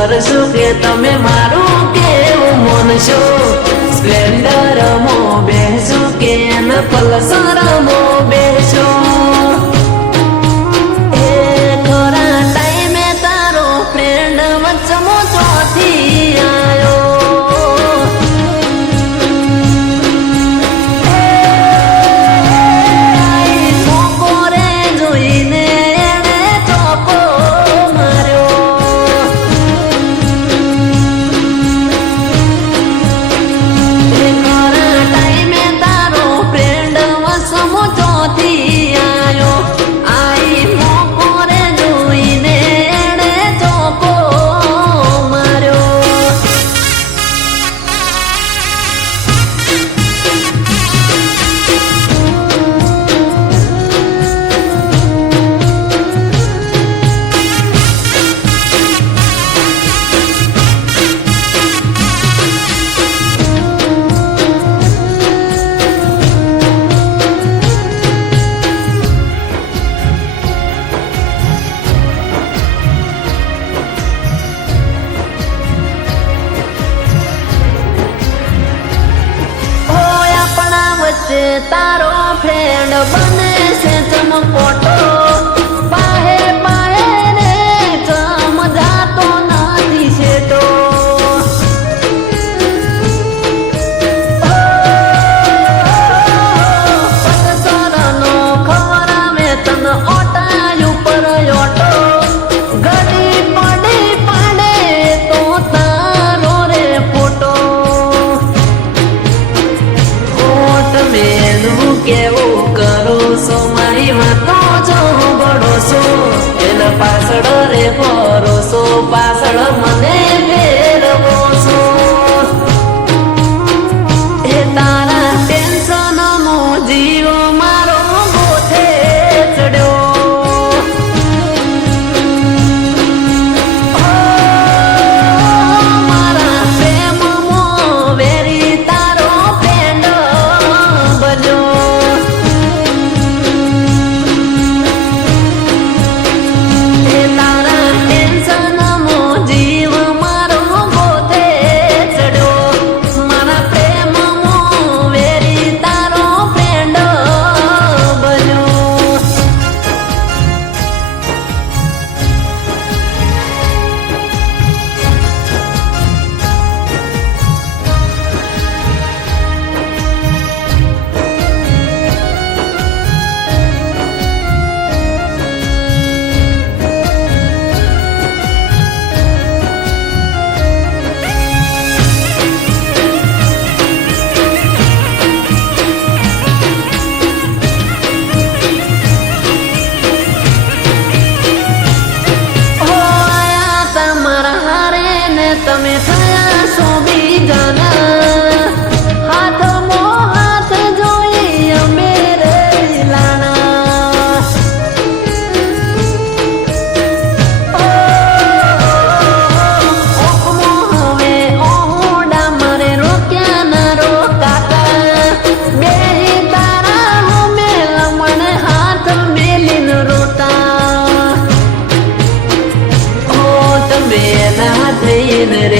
કરશો કે તમે મારું કેવું માનશો? સ્પ્લેન્ડર મો બેસો કે પલ્સર મો બેસો? એ ખરા ટાઈમે તારો ફ્રેન્ડ વચ્ચમો ચોથી આયો. તારો ફ્રેન્ડ બને છે ચમકોટો, પાહે પાહે રે ચમ જાતો નથી છેટો. પતસરનો ખવરાવે તન ઓટા ઉપર ઓટો, ઘડી પડી પાડે તો તારો રે ફોટો. કેવું કરો છો મારી વાતો જો બડો છો, એના પાછળ રે ફરો છો, પાછળ મને ફેરવો છો. એ તારા ટેન્શન મો જીવ મારો ગોઠે ચડ્યો. મારા પ્રેમ મો વેરી તારો ફ્રેન્ડ બન્યો. તમે થયા છો બીજાના, હાથમો હાથ જોઈ અમે રે લાણા. ઓખમો હવે ઓહોડા મારે રોક્યા ના રોકાતા, બેહી તારા હોમે લમણ હાથ મેલીન રોતા. ઓ તમે ના થઈને રે